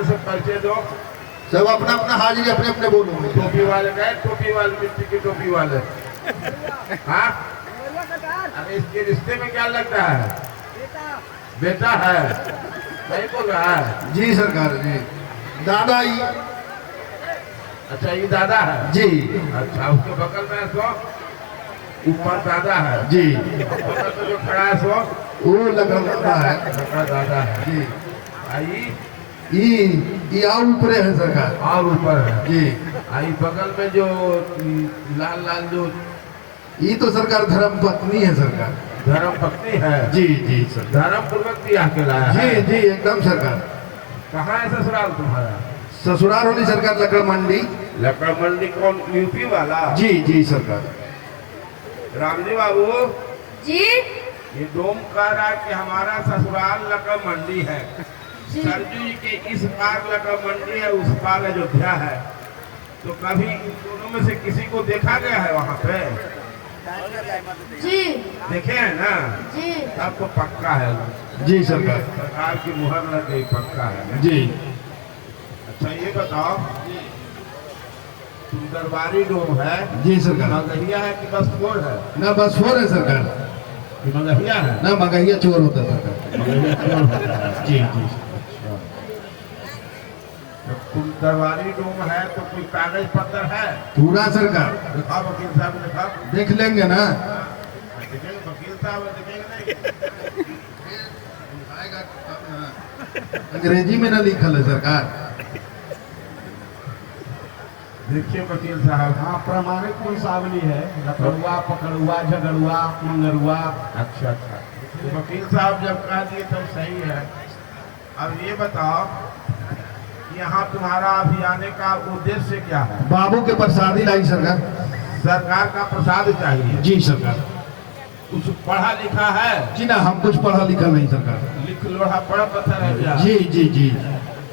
वाले से परिचय दो। सब अपना अपना हाजिरी अपने अपने बोलो। टोपी वाले गए, टोपी वाले मिट्टी के टोपी वाले। हाँ, अरे इसके रिश्ते में क्या लगता है? बेटा है, नहीं बोल रहा है? जी सरकार जी, दादा ही। अच्छा, ये दादा है जी। अच्छा, उसके बगल में सो ऊपर दादा है जी। बगल में जो खड़ा है सो वो लगा दादा है। लड़का दादा है जी। आई ये और ऊपर है सरकार। और ऊपर है जी। आई बगल में जो लाल लाल जो ये तो सरकार धर्म पत्नी है सरकार। धर्म पत्नी है। जी जी सर। धर्म पूर्वक ब्याह कहलाया जी है। जी एकदम सरकार। कहाँ है ससुराल तुम्हारा? ससुराल होनी सरकार लकड़ मंडी। लकड़ मंडी कौन? यूपी वाला? जी जी सरकार। रामजी बाबू जी ये डोम कह रहा है कि हमारा ससुराल लकड़ मंडी है। जी सरजू जी के इस पार लकड़ मंडी है, उस पार अयोध्या है। तो कभी इन दोनों में से किसी को देखा गया है वहाँ पे? जी देखे हैं ना? जी तब तो पक्का है। जी सरकार। सरकार की मुहर लग गई, पक्का है। जी। अच्छा ये बताओ, तुम दरबारी डोम है? जी सरकार। मगहिया है कि बस फोर है? ना बस फोर है सरकार। कि मगहिया है? ना मगहिया चोर होता है सरकार। मगहिया चोर होता है। जी जी। तो तुम दरबारी डोम है तो कोई कागज पत्र है? पूरा सरकार। दिखाओ वकील साहब, दिखाओ। देख लेंगे ना। देखेंगे वकील साहब, देखेंगे नहीं? अंग्रेजी में ना लिखल है सरकार। देखिए वकील साहब। हाँ, प्रमाणिक वंशावली है। लकड़ुआ, पकड़ुआ, झगड़ुआ, मंगरुआ। अच्छा अच्छा, तो वकील साहब जब कह दिए तब सही है। अब ये बताओ, यहाँ तुम्हारा अभी आने का उद्देश्य क्या है? बाबू के प्रसादी लाई सरकार। सरकार का प्रसाद चाहिए। जी सरकार। कुछ पढ़ा लिखा है? जी ना, हम कुछ पढ़ा लिखा नहीं सरकार। लिख लोढ़ा पढ़ा पत्थर है क्या? जी जी जी।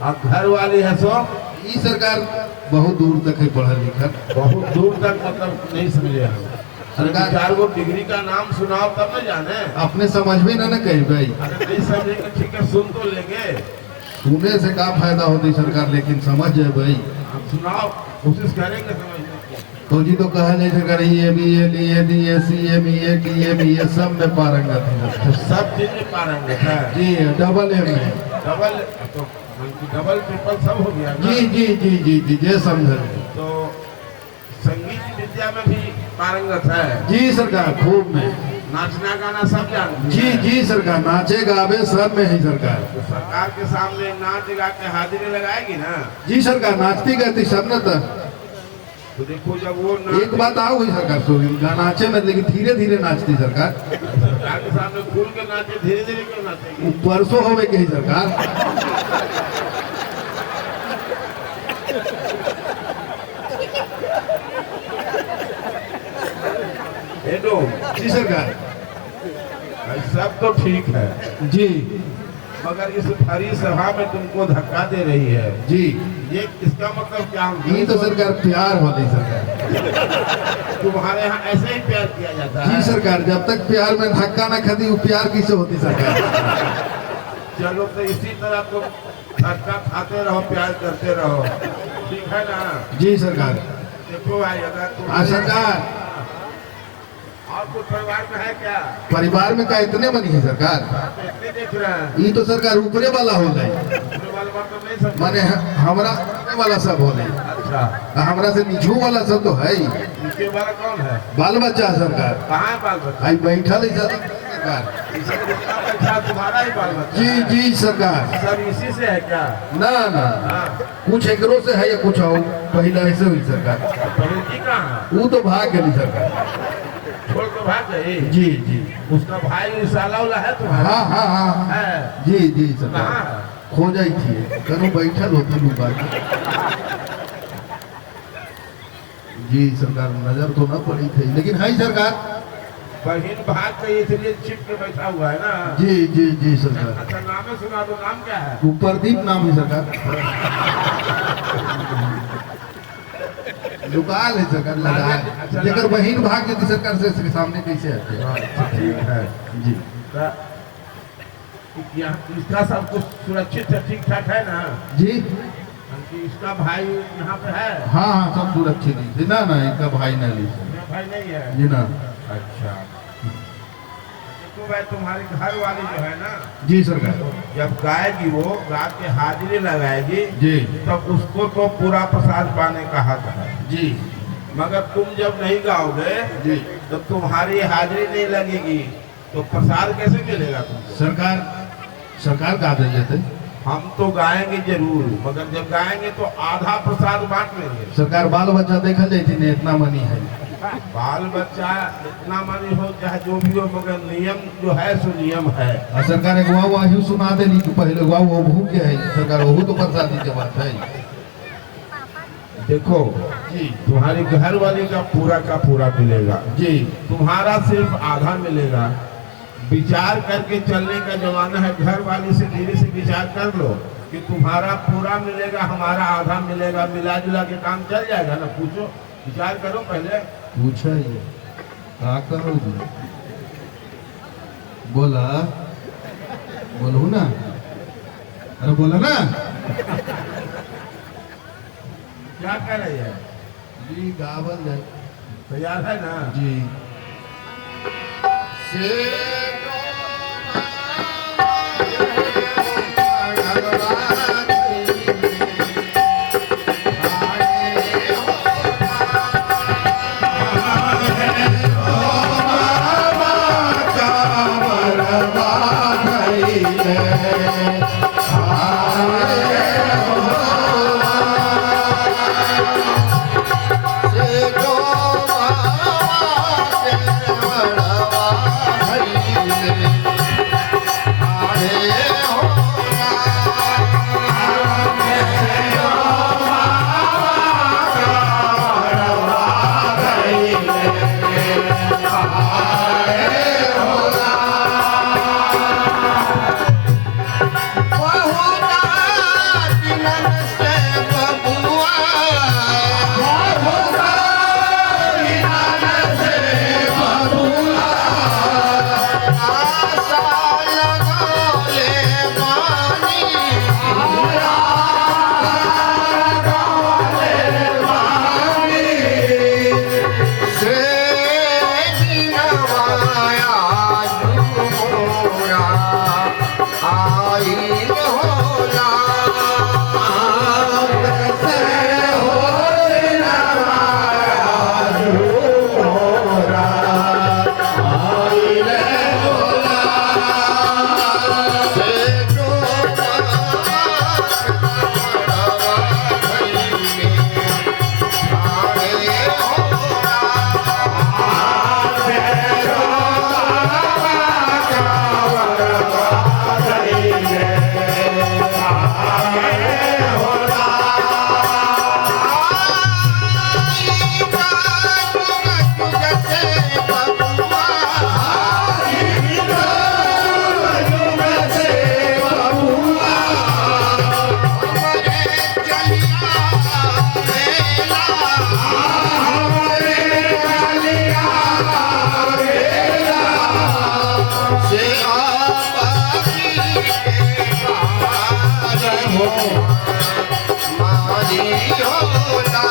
अब घर वाली है सो ये सरकार बहुत दूर तक है पढ़ा लिखा। बहुत दूर तक, मतलब नहीं समझे हम। सरकार- चार गो डिग्री का नाम सुनाओ तब न जाने। अपने समझ में ना कही भाई। अगर नहीं समझेंगे ठीक है, सुन तो लेंगे। सुने से क्या फायदा होती सरकार, लेकिन समझ जाए भाई। आप सुनाओ, कोशिश करेंगे समझने की। तो जी तो कहा नहीं सरकार, ये भी ये लिए दिए CM ये सब में पारंगत है। सब चीज में पारंगत है। जी डबल M में। डबल तो डबल ट्रिपल सब हो गया ना? जी जी जी जी जी जे समझे। तो संगीत विद्या में भी पारंगत है? जी सरकार, खूब में। नाचना गाना सब जानती जी है? जी सरकार, नाचे गावे सब में ही सरकार। तो सरकार के सामने नाच गा के हाजिरी लगाएगी ना? जी सरकार, नाचती गाती सब न। तो देखो जब वो एक बात आओ हुई सरकार, सो नाचे में लेकिन धीरे धीरे नाचती सरकार। सरकार के सामने खुल के नाचे, धीरे धीरे क्यों नाचेगी? परसों होवे के ही सरकार। हेलो जी सरकार। सब तो ठीक है, जी मगर इस भरी सभा में तुमको धक्का दे रही है। जी। ये इसका मतलब क्या? ये तो सरकार प्यार होती सरकार। तुम्हारे यहाँ ऐसे ही प्यार किया जाता है? जी सरकार, जब तक प्यार में धक्का न खाती वो प्यार किसे होती सरकार। चलो तो इसी तरह तुम धक्का खाते रहो, प्यार करते रहो, ठीक है ना? जी सरकार। देखो भाई, अगर तुम सरकार और कुछ परिवार में है क्या? परिवार में का इतने बनी है सरकार। आप इतने देख रहे हैं, ये तो सरकार ऊपरे वाला हो जाए, ऊपर वाला बात तो नहीं समझ। माने हमरा ऊपरे वाला सब हो जाए। अच्छा, हमरा से नीचू वाला सब तो है ही। नीचे वाला कौन है? बाल बच्चा है सरकार। कहाँ है बाल बच्चा? आई बैठा नहीं सरकार। इसी जितना बच्चा तुम्हारा ही बाल बच्चा जी है? जी सरकार। सब इसी से है क्या? ना ना, हाँ, कुछ एकरों से है या कुछ और पहला ऐसे हुई सरकार। प्रभुजी कहाँ है? वो तो भाग गई सरकार। छोड़ के भाग गई? जी जी। उसका भाई साला वाला है तुम्हारा? हाँ हाँ हाँ है? जी जी कहाँ सरकार। है? खो जाई थी करो बैठल होती लुका के। जी सरकार, नजर तो न पड़ी थी लेकिन है सरकार। बहन भाग गई इसलिए छिप के बैठा हुआ है ना? जी जी जी सरकार। अच्छा, नाम सुना दो, नाम क्या है? वो प्रदीप नाम है सरकार। दुकान है सरकार, लगा है। लेकर बहन भाग गई सरकार से, इसके सामने कैसे आते हैं? ठीक है जी। यहाँ इसका सब कुछ सुरक्षित है, ठीक ठाक है ना? जी कि इसका भाई यहाँ पे है? हाँ हाँ सब सुरक्षित ही ना ना इनका भाई ना ली मेरा भाई नहीं है? जी ना। अच्छा, तो भाई तुम्हारी घर वाली जो है ना, जी सरकार। जब गाएगी वो गा के हाजिरी लगाएगी जी तब उसको तो पूरा प्रसाद पाने का हक है। जी मगर तुम जब नहीं गाओगे जी तो तुम्हारी हाजिरी नहीं लगेगी तो प्रसाद कैसे मिलेगा तुमको? सरकार गा दे देते। हम तो गाएंगे जरूर, मगर जब गाएंगे तो आधा प्रसाद बांट लेंगे। सरकार बाल बच्चा देखा जाती ने इतना मनी है। बाल बच्चा इतना मनी हो चाहे जो भी हो, मगर नियम जो है सो नियम है। और सरकार एक वाह वाह सुना देनी कि पहले वाह वो भूख के है सरकार वो तो प्रसादी के बात है। देखो जी तुम्हारी घर वाली का पूरा मिलेगा, जी तुम्हारा सिर्फ आधा मिलेगा। विचार करके चलने का जमाना है। घर वाली से धीरे से विचार कर लो कि तुम्हारा पूरा मिलेगा, हमारा आधा मिलेगा, मिला जुला के काम चल जाएगा ना? पूछो, विचार करो पहले। पूछा ये क्या करोगे? बोला बोलू ना, अरे बोला ना। क्या कर रही है? जी गावल जाए तैयार है ना? जी मारी हो